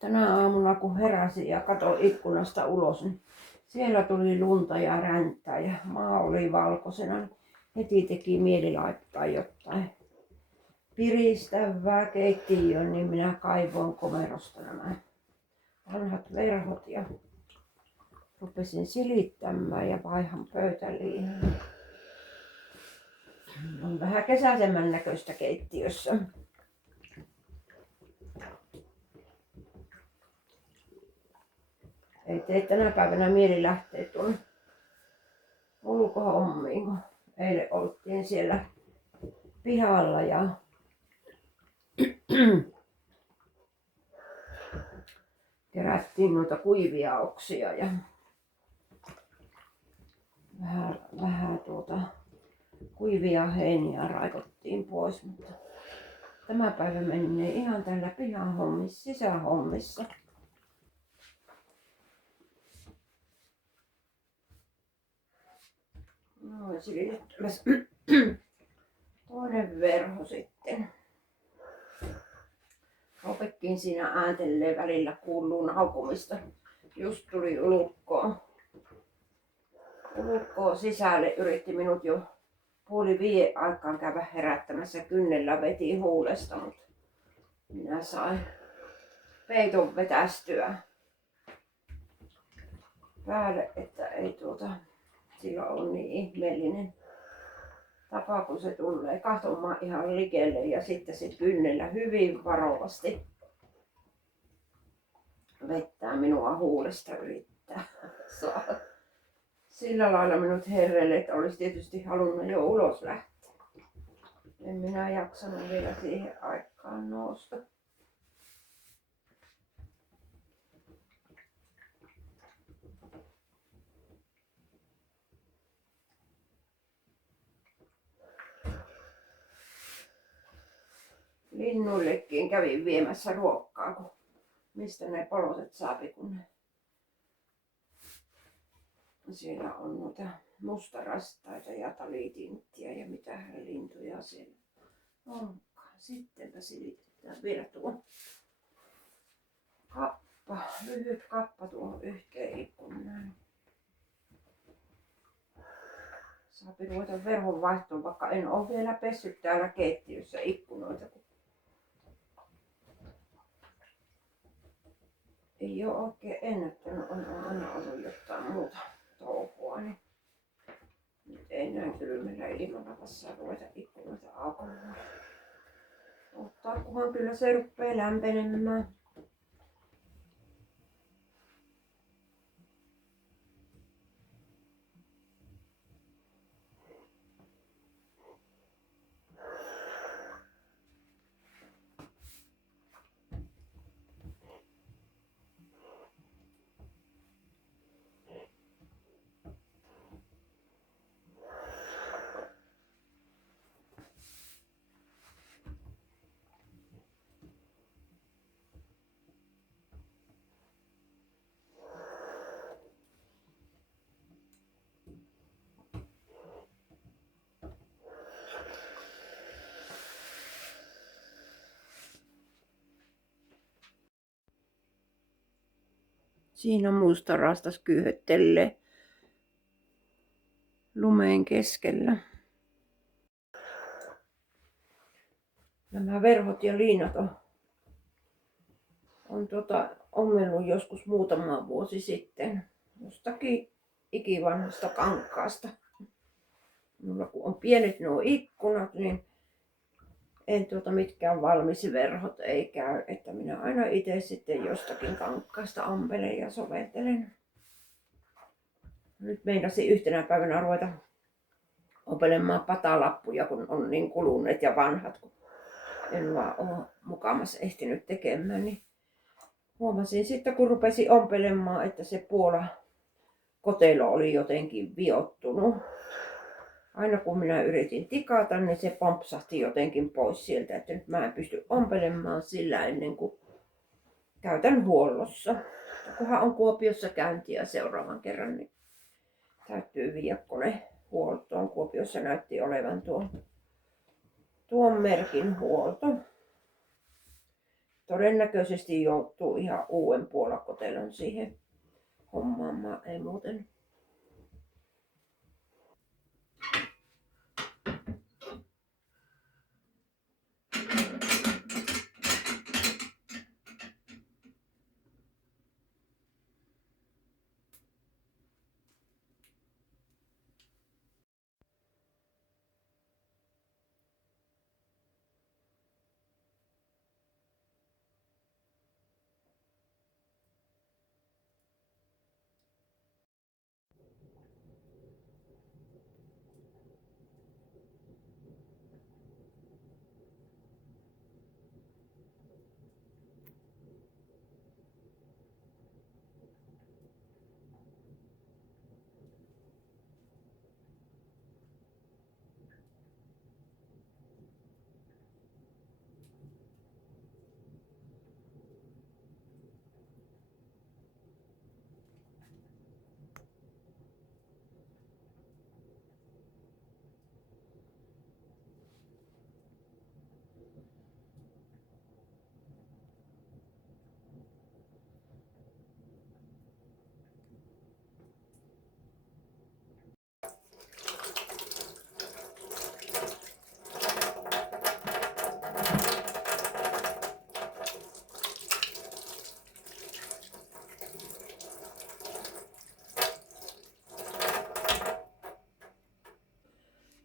Tänä aamuna kun heräsin ja katsoin ikkunasta ulos, niin siellä tuli lunta ja räntää ja maa oli valkoisena. Heti teki mieli laittaa jotain piristävää keittiöön, niin minä kaivoin komerosta nämä vanhat verhot ja rupesin silittämään ja vaihan pöytäliinaa. On vähän kesäisemmän näköistä keittiössä. Ei tee tänä päivänä mieli lähteä tuonne ulkohommiin, kun eilen oltiin siellä pihalla ja kerättiin noita kuivia oksia ja vähän kuivia heiniä raikottiin pois, mutta tämä päivä menee ihan tällä pihan hommissa, sisähommissa. No, silitettämässä toinen verho sitten. Ropekin siinä ääntelee, välillä kuuluu naukumista. Just tuli ulukkoon sisälle, yritti minut jo 4:30 aikaan käydä herättämässä, kynnellä veti huulesta, mutta minä sain peiton vetästyä päälle, että ei sillä on niin ihmeellinen tapa, kun se tulee katsomaan ihan likelle ja sitten se kynnellä hyvin varovasti vettää minua huulesta, yrittää saada sillä lailla minut herreille, että olisi tietysti halunnut jo ulos lähteä. En minä jaksanut vielä siihen aikaan nousta. Linnuillekin kävin viemässä ruokkaa, kun mistä ne poloset saapi, kun siellä on noita mustarastaita ja talitinttiä ja mitähän lintuja siellä onkaan. Sittenpä silitetään vielä tuo kappa, lyhyt kappa tuohon yhteen ikkunaan. Saapi ruveta verhon vaihtoon, vaikka en ole vielä pessyt täällä keittiössä ikkunoita. Ei ole oikein ennättänyt, on aina ollut jotain muuta touhua, niin nyt ei näin kylmällä ilmalla passaa ruveta ikkunoita aukomaan. Ottaa kunhan kyllä se rupeaa lämpenemään. Siinä mustarastas kyyhöttelee lumeen keskellä. Nämä verhot ja liinat on ommellut joskus muutama vuosi sitten jostakin ikivanhasta kankaasta. Minulla kun on pienet nuo ikkunat, niin en mitkään valmis verhot ei käy, että minä aina itse sitten jostakin kankaasta ompelen ja soveltelen. Nyt meinasin yhtenä päivänä ruveta ompelemaan patalappuja, kun on niin kuluneet ja vanhat, kun en vaan ole mukamas ehtinyt tekemään, niin huomasin sitten, kun rupesin ompelemaan, että se puola kotelo oli jotenkin viottunut. Aina kun minä yritin tikata, niin se pompsahti jotenkin pois sieltä, että nyt mä en pysty ompelemaan sillä ennen kuin käytän huollossa. Kunhan on Kuopiossa käyntiä seuraavan kerran, niin täytyy viedä kone huoltoon. Kuopiossa näytti olevan tuon merkin huolto. todennäköisesti joutuu ihan uuden puolakotelon siihen hommaamaan, ei muuten.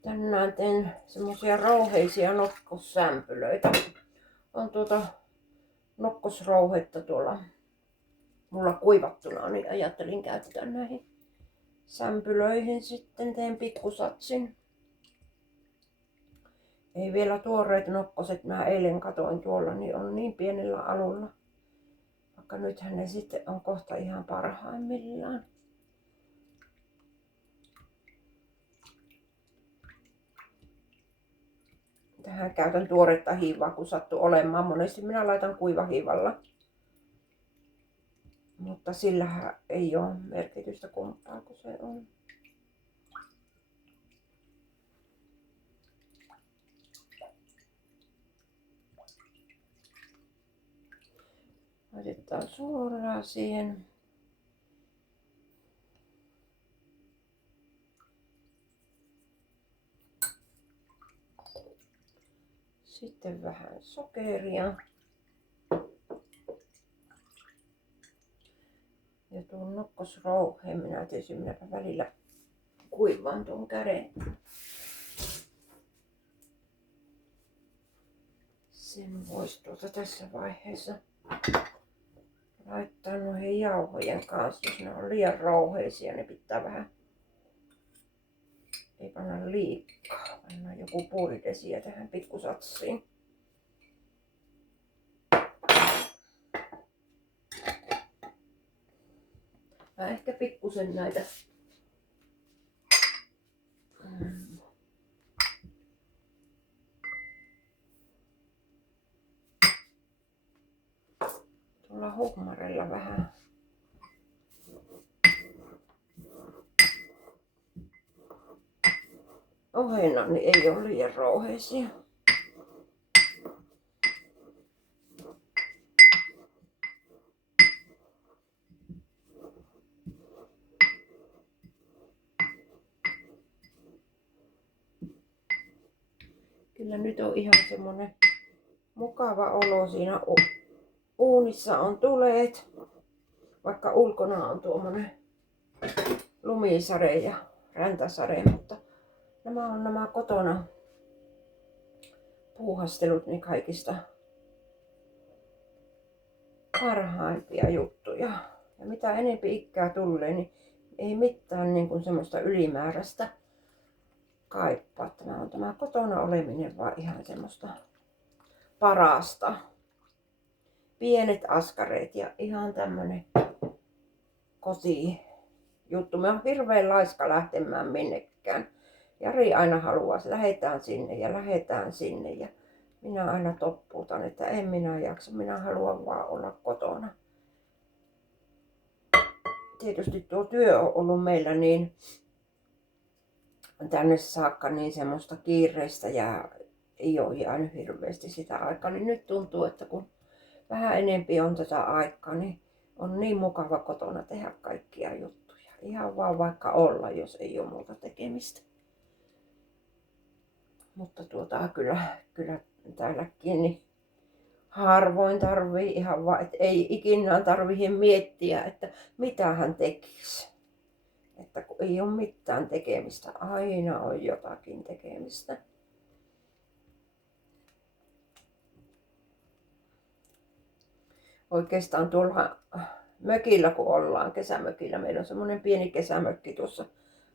Tänään teen semmosia rouheisia nokkossämpylöitä. On nokkosrouhetta tuolla mulla kuivattuna, niin ajattelin käyttää näihin sämpylöihin. Sitten teen pikkusatsin. Ei vielä tuoreet nokkoset, mä eilen katoin tuolla, niin on niin pienellä alulla. Vaikka nythän ne sitten on kohta ihan parhaimmillaan. Tähän käytän tuoretta hiivaa, kun sattuu olemaan. Monesti minä laitan kuivahiivalla. Mutta sillähän ei ole merkitystä kumpaa, kun se on. Laitetaan suoraan siihen. Sitten vähän sokeria. Ja tuon nokkosrouheen minä tietysti minäpä välillä kuivaan tuon käden. Sen voisi tässä vaiheessa laittaa noihin jauhojen kanssa, jos ne on liian rouheisia, ne pitää vähän, ei panna liikaa, pannaan joku puoli desiä tähän pikkusatsiin. Mä ehkä pikkusen näitä tuolla hummarella vähän ohennan, niin ei ole liian rouheisia. Kyllä nyt on ihan semmonen mukava olo siinä uunissa on tuleet, vaikka ulkona on tuommoinen lumisade ja räntäsade, mutta nämä kotona puuhastelut niin kaikista parhaimpia juttuja. Ja mitä enempi ikää tulee, niin ei mitään niin kuin semmoista ylimääräistä kaipaa. Tämä kotona oleminen vaan ihan semmoista parasta. Pienet askareet ja ihan tämmönen kotijuttu. Mä oon hirveän laiska lähtemään minnekään. Jari aina haluaa, että lähetään sinne ja minä aina toppuutan, että en minä jaksa, minä haluan vaan olla kotona. Tietysti tuo työ on ollut meillä niin tänne saakka niin semmoista kiireistä ja ei ole ihan hirveästi sitä aikaa, niin nyt tuntuu, että kun vähän enempi on tätä aikaa, niin on niin mukava kotona tehdä kaikkia juttuja. Ihan vaan vaikka olla, jos ei ole muuta tekemistä. Mutta kyllä täälläkin niin harvoin tarvii ihan vaan, että ei ikinä tarvitse miettiä, että mitä hän tekisi. Että kun ei ole mitään tekemistä, aina on jotakin tekemistä. Oikeastaan tuolla mökillä kun ollaan, kesämökillä, meillä on semmoinen pieni kesämökki tuossa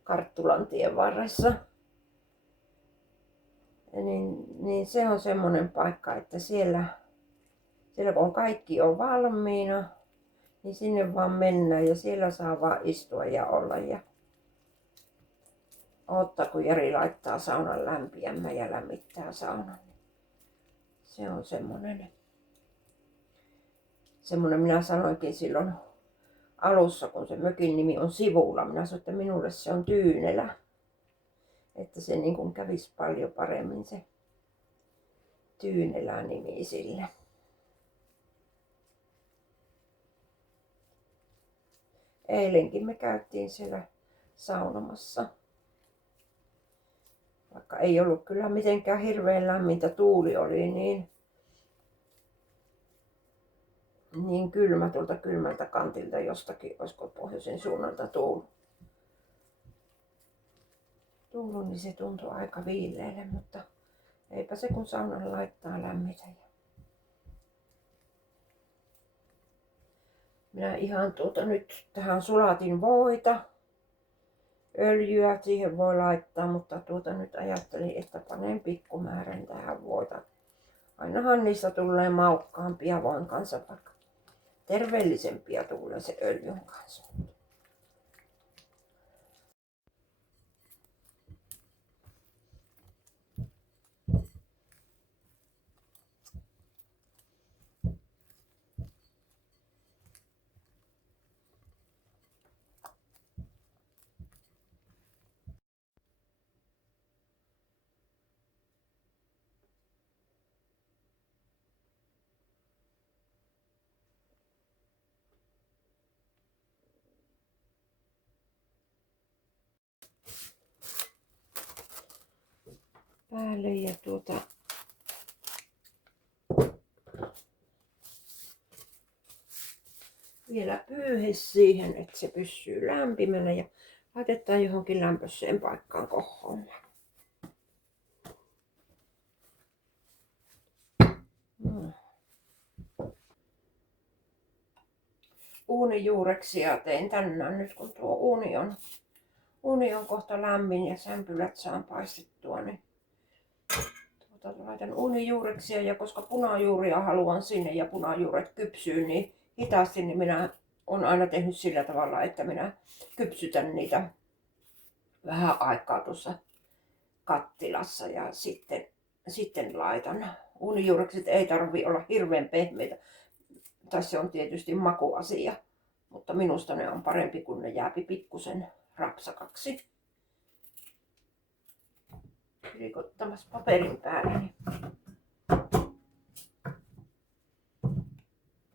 Karttulan tien varressa. Niin se on semmoinen paikka, että siellä kun kaikki on valmiina, niin sinne vaan mennään ja siellä saa vaan istua ja olla ja odottaa kun Jari laittaa saunan lämpiämään ja lämmittää saunan. Se on semmoinen minä sanoinkin silloin alussa, kun se mökin nimi on sivulla. Minä sanoin, että minulle se on Tyynelä. Että se niin kuin kävisi paljon paremmin se Tyynelä nimi sille. Eilenkin me käytiin siellä saunomassa. Vaikka ei ollut kyllä mitenkään hirveän lämmintä, tuuli oli niin kylmä tuolta kylmältä kantilta jostakin, olisiko pohjoisen suunnalta tullut, niin se tuntui aika viileelle, mutta eipä se kun saunan laittaa lämmitä. Minä ihan nyt tähän sulatin voita, öljyä siihen voi laittaa, mutta nyt ajattelin, että panen pikkumäärän tähän voita. Ainahan niistä tulee maukkaampia voin kanssa, vaikka terveellisempiä tulee se öljyn kanssa. Päälle ja vielä pyyhe siihen, että se pysyy lämpimänä ja laitetaan johonkin lämpöiseen paikkaan kohoamaan. Uunijuureksia tein tänään nyt, kun tuo uuni on kohta lämmin ja sämpylät saan paistettua, niin laitan uunijuureksia, ja koska punajuuria haluan sinne ja punajuuret kypsyy niin hitaasti, niin minä olen aina tehnyt sillä tavalla, että minä kypsytän niitä vähän aikaa tuossa kattilassa ja sitten laitan. Uunijuurekset ei tarvitse olla hirveän pehmeitä. Tässä on tietysti makuasia, mutta minusta ne on parempi, kun ne jääpi pikkusen rapsakaksi. Rikottamassa paperin päälle, niin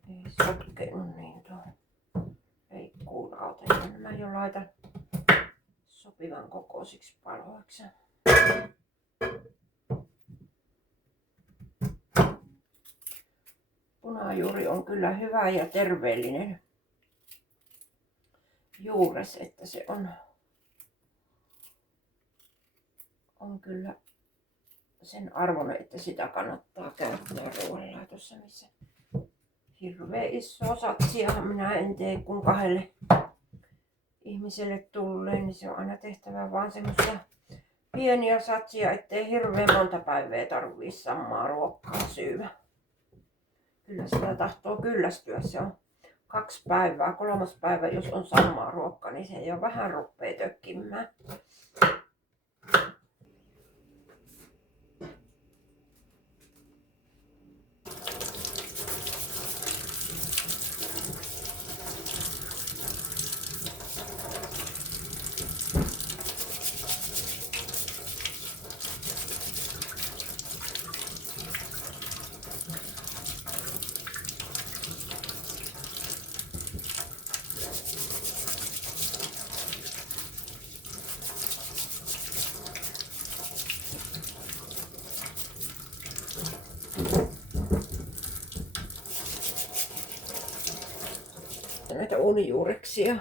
ei sotkeenut niin tuo leikkuulauta. Ja mä jo laitan sopivan kokoisiksi paloiksi. Punajuuri on kyllä hyvä ja terveellinen juures, että se on kyllä sen arvoinen, että sitä kannattaa käyttää ruoanlaitossa, missä hirveä iso satsiahan minä en tee, kun 2 ihmiselle tulee, niin se on aina tehtävä vaan semmoisia pieniä satsia, ettei hirveän monta päivää tarvitse samaa ruokkaa syödä. Kyllä sitä tahtoo kyllästyä, se on 2 päivää, 3. päivä jos on samaa ruokkaa, niin se jo vähän rupeaa tökkimään. näitä uunijuureksia.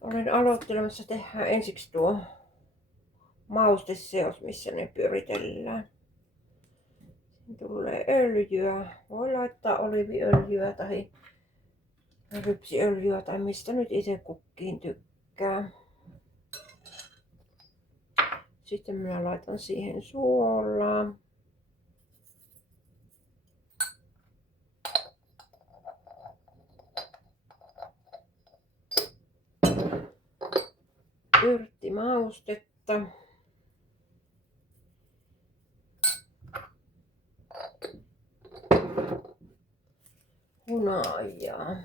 Olen aloittelemassa, tehdään ensiksi tuo mausteseos, missä ne pyöritellään. Siinä tulee öljyä. Voi laittaa oliiviöljyä tai rypsiöljyä tai mistä nyt itse kukin tykkää. Sitten minä laitan siihen suolaa. Yrttimaustetta. Hunajaa.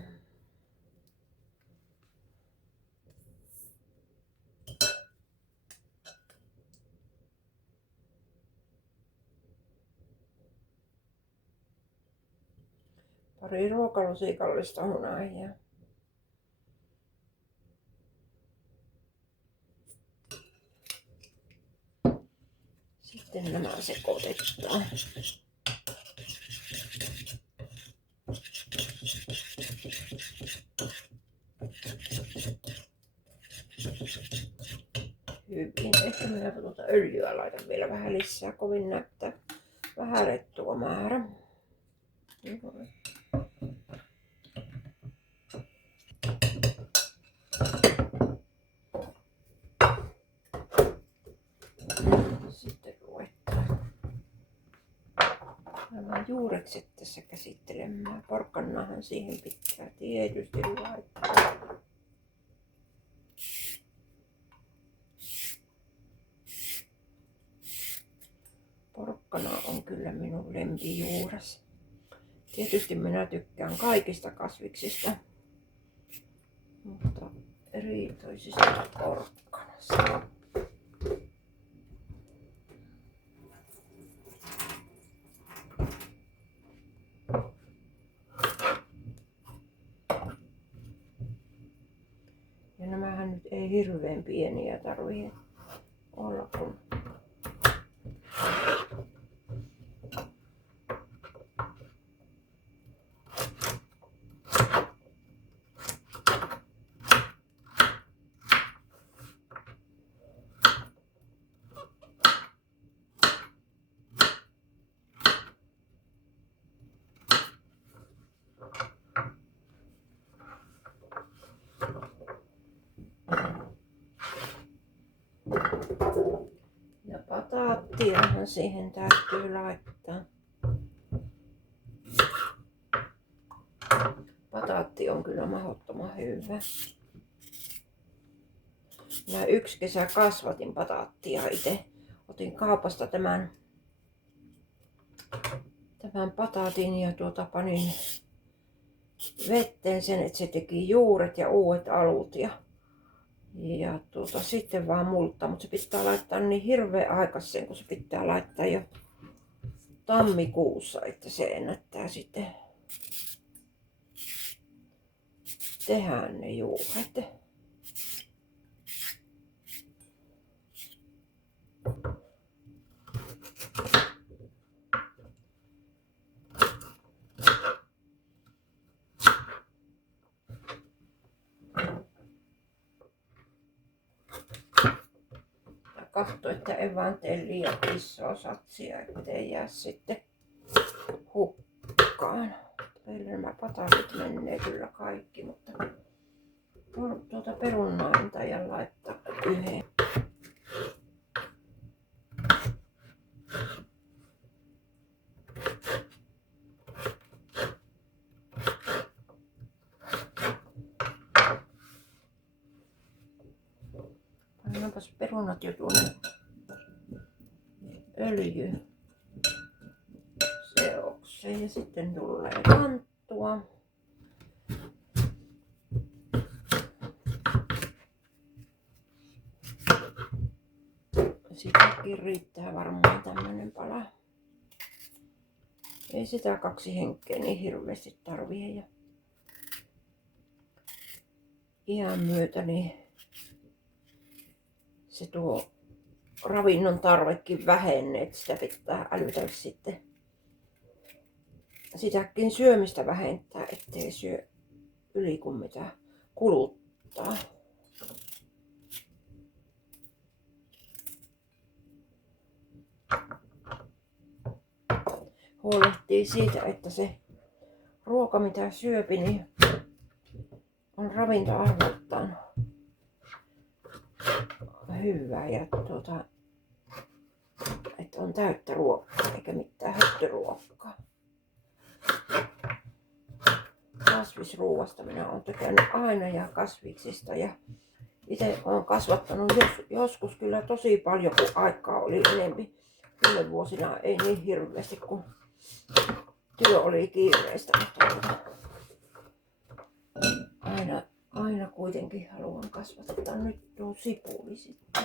Pari ruokalusikallista hunajaa. Sitten nämä sekoitetaan. Hyvin. Ehkä minä tuota öljyä laitan vielä vähän lisää. Kovin näyttää vähän tuo määrä. Sitten ruvetaan nämä juurekset tässä käsittelemään. Porkkanahan siihen pitää tietysti laittaa. Porkkana on kyllä minun lempijuures. Tietysti minä tykkään kaikista kasviksista, mutta erityisesti porkkanasta. Ja nämähän nyt ei hirveän pieniä tarvitse olla, kun ja bataattiahan siihen täytyy laittaa. Bataatti on kyllä mahdottoman hyvä. Minä yksi kesä kasvatin bataattia itse. Otin kaupasta tämän bataatin ja panin vetteen sen, että se teki juuret ja uudet alut. Ja sitten vaan multa, mutta se pitää laittaa niin hirveän aikaisen, kun se pitää laittaa jo tammikuussa, että se ennättää sitten tehdä ne juuret. Katso, että en vaan tee liian isoa satsia, ettei jää sitten hukkaan. Meillä nämä pataatit menee kyllä kaikki, mutta tuota perunaa ja laittaa yhden. Pannaanpas perunat jo tuonne öljyseokseen ja sitten tulee ranttua. Sitäkin riittää varmaan tämmönen pala. Ei sitä 2 henkeä niin hirveästi tarvitse. Ja iän myötä niin se tuo ravinnon tarvekin vähenee, että sitä pitää älytä sitten sitäkin syömistä vähentää, ettei syö yli kuin mitä kuluttaa. Huolehtii siitä, että se ruoka mitä syöpi, niin on ravintoarvoltaan hyvää ja että on täyttä ruokaa eikä mitään höttöruokkaa. Kasvisruuasta minä olen tykännyt aina ja kasviksista ja itse olen kasvattanut joskus kyllä tosi paljon, kun aikaa oli enemmän. Viime vuosina ei niin hirveästi, kun työ oli kiireistä, mutta aina kuitenkin haluan kasvattaa. Nyt tuo sipuli sitten.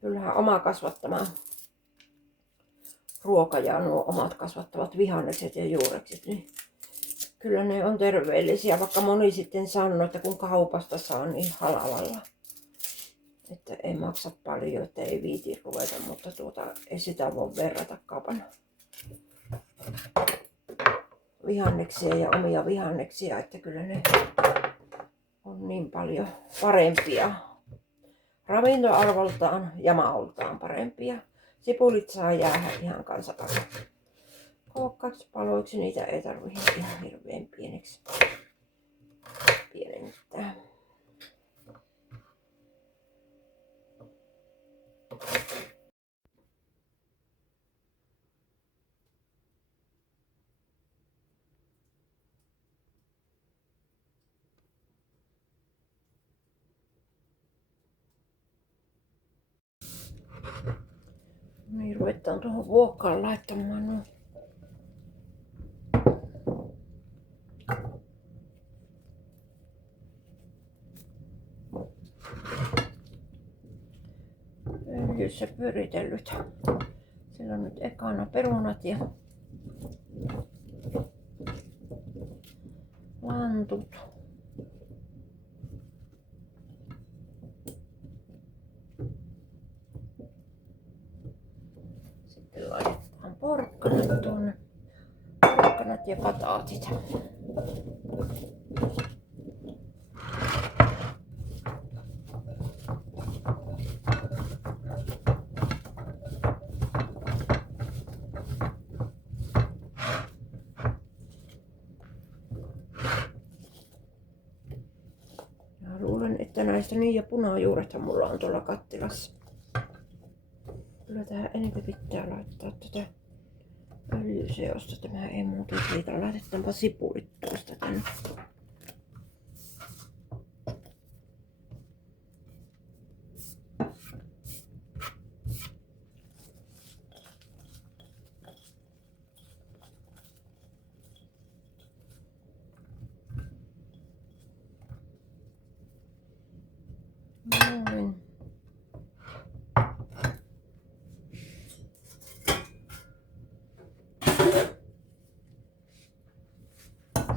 Kyllähän oma kasvattama ruoka ja nuo omat kasvattavat vihannekset ja juurekset, niin kyllä ne on terveellisiä, vaikka moni sitten sanoo, että kun kaupasta saa niin halvalla, että ei maksa paljon, että ei viiti ruveta, mutta ei sitä voi verrata kaupan vihanneksia ja omia vihanneksia, että kyllä ne on niin paljon parempia. Ravintoarvoltaan ja maultaan parempia. Sipulit saa jäädä ihan kanssa kookkaaksi paloiksi, niitä ei tarvitse ihan hirveän pieneksi pienentää. Niin ruvetaan tuohon vuokkaan laittamaan nuo öljyssä pyöritellyt. Sillä on nyt ekana perunat ja lantut. Sitten laitetaan porkkanat tuonne. Porkkanat ja pataatit. Luulen, että näistä niin ja punajuurethan mulla on tuolla kattilassa. Kyllä tähän enemmän pitää laittaa tätä öljyseosta. Tämä ei muuten riitä. Laitetaanpa sipulit tuosta tänne. Noin.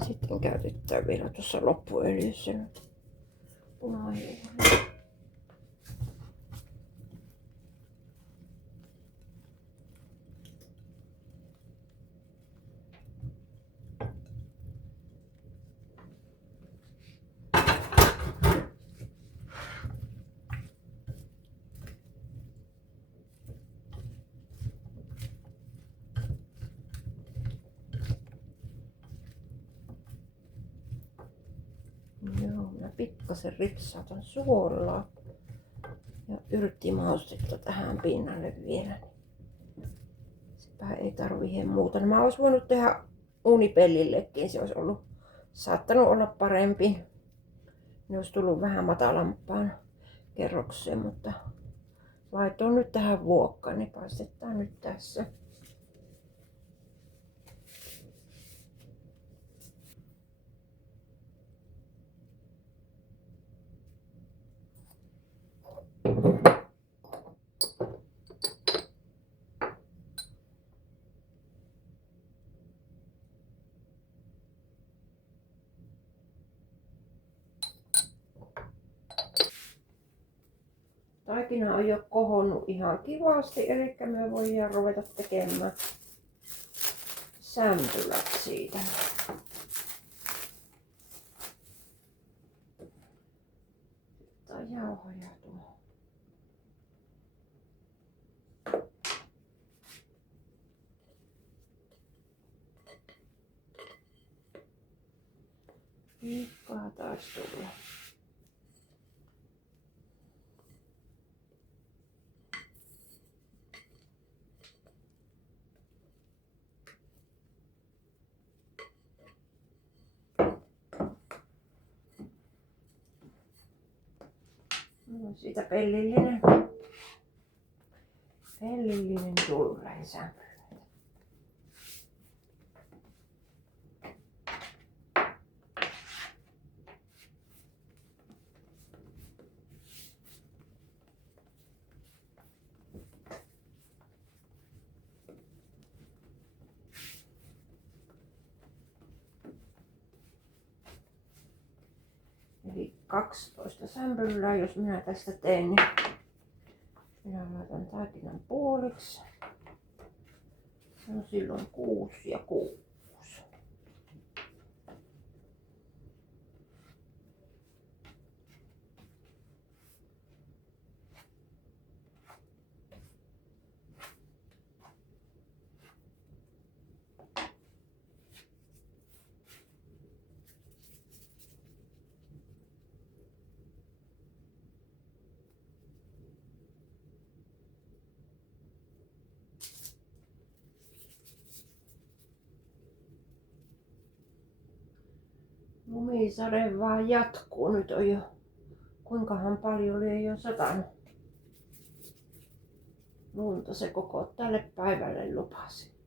Sitten käytetään vielä tuossa loppuöljyssä punajuuria. Joo, mä pikkasen ripsautan suolaa ja yrttimaustetta tähän pinnalle vielä. Sepä ei tarvitse muuta. Mä olisi voinut tehdä uunipellillekin, se olisi saattanut olla parempi. Ne olisi tullut vähän matalampaan kerrokseen, mutta laitoin nyt tähän vuokkaan, niin paistetaan nyt tässä. taikina on jo kohonnut ihan kivasti, eli me voidaan ruveta tekemään sämpylät siitä. Tai jauhoja tuohon. Liikaa taisi tulla. Siitä pellillinen tulee sämpylä. Eli 12 sämpylää, jos minä tästä teen, niin minä laitan taikinan puoliksi. Se on silloin 6 ja 6. Lumisade vaan jatkuu. Nyt on jo, kuinkahan paljon oli jo satanut lunta, se koko tälle päivälle lupasi.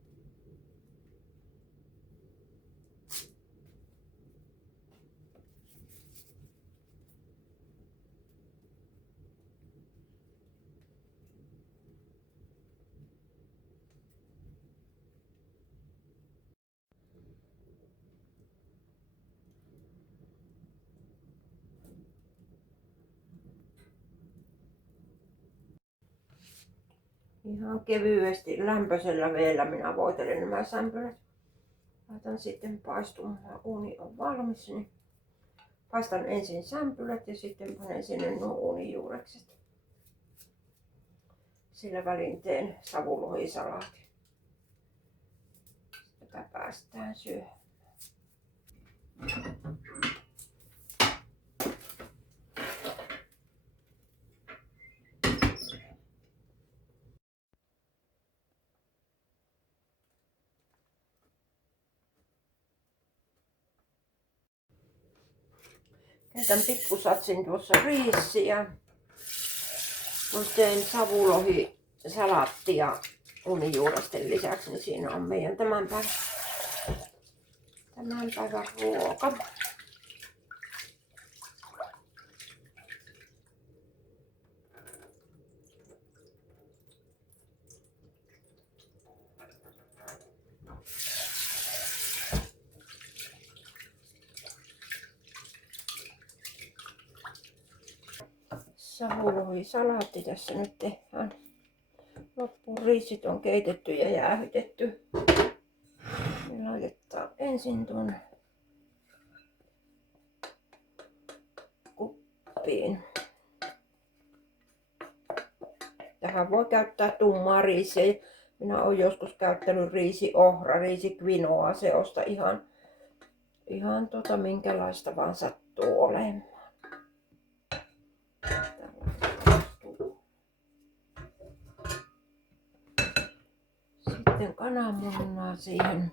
Ihan kevyesti lämpöisellä veellä minä voitelen nämä sämpylät. Laitan sitten paistumaan. Uuni on valmis, niin paistan ensin sämpylät ja sitten panen sinne nuo uunijuurekset. Sillä välin teen savulohisalaatin. Tätä päästään syömään. Käytän pikkusatsin tuossa riisiä, kun teen savulohisalaattia uunijuuresten lisäksi, niin siinä on meidän tämän päivän ruoka. Savulohisalaatti tässä nyt tehdään. Loppuun riisit on keitetty ja jäähytetty. Me laitetaan ensin tuon kuppiin. Tähän voi käyttää tummaa riisiä. Minä olen joskus käyttänyt riisiohra, riisikvinoa, seosta ihan minkälaista vaan sattuu olemaan. Sitten kananmunaa siihen.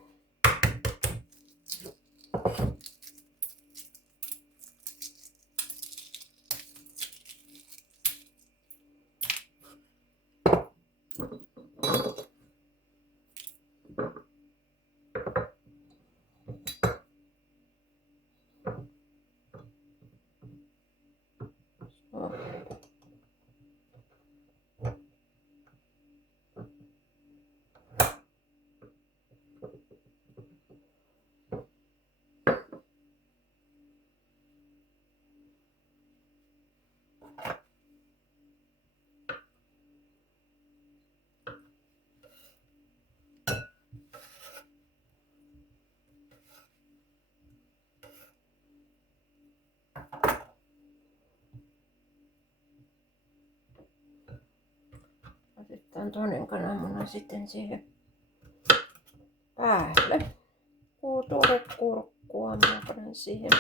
laitetaan toinen kananmuna sitten siihen päälle. Tuorekurkkua minä panen siihen.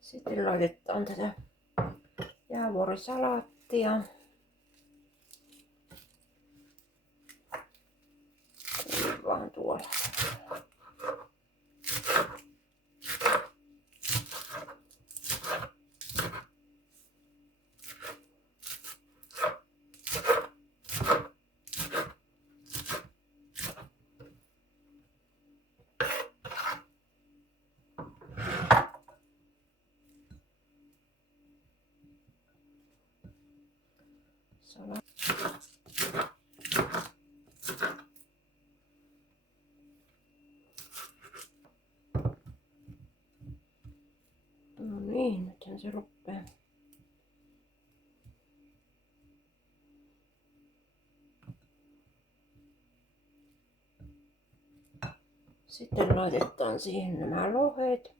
Sitten laitetaan tätä jäävuorisalaattia. Vaan tuolla. No niin, nythän se rupeaa. Sitten laitetaan siihen nämä lohet.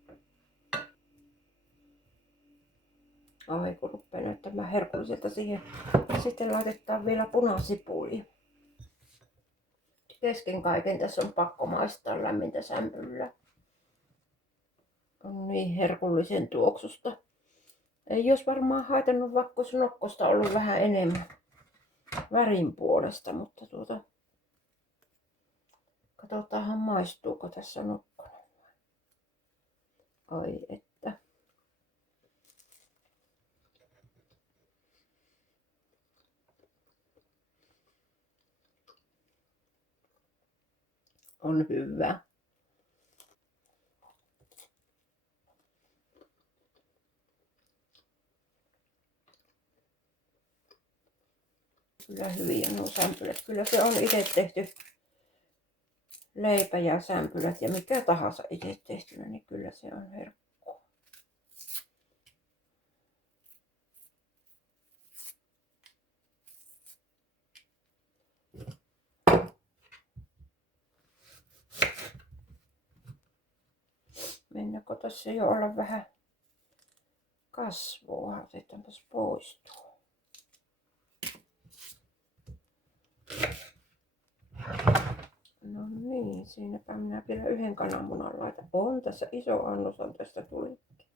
Ai kun rupeaa näyttämään herkulliselta siihen. Sitten laitetaan vielä punasipuli. Kesken kaiken tässä on pakko maistaa lämmintä sämpylää. On niin herkullisen tuoksusta. Ei olisi varmaan haitannut vaikka nokkosta ollut vähän enemmän värin puolesta, mutta katsotaanhan maistuuko tässä nokkonen. Ai että. On hyvä. Kyllä hyviä nuo sämpylät. Kyllä se on itse tehty leipä ja sämpylät ja mikä tahansa itse tehtynä, niin kyllä se on herkkua. Mennäkö tässä jo olla vähän kasvua? Otetaanpas pois tuo. No niin, siinäpä minä vielä yhden kananmunan laitan. On tässä iso annos on tästä tulikin.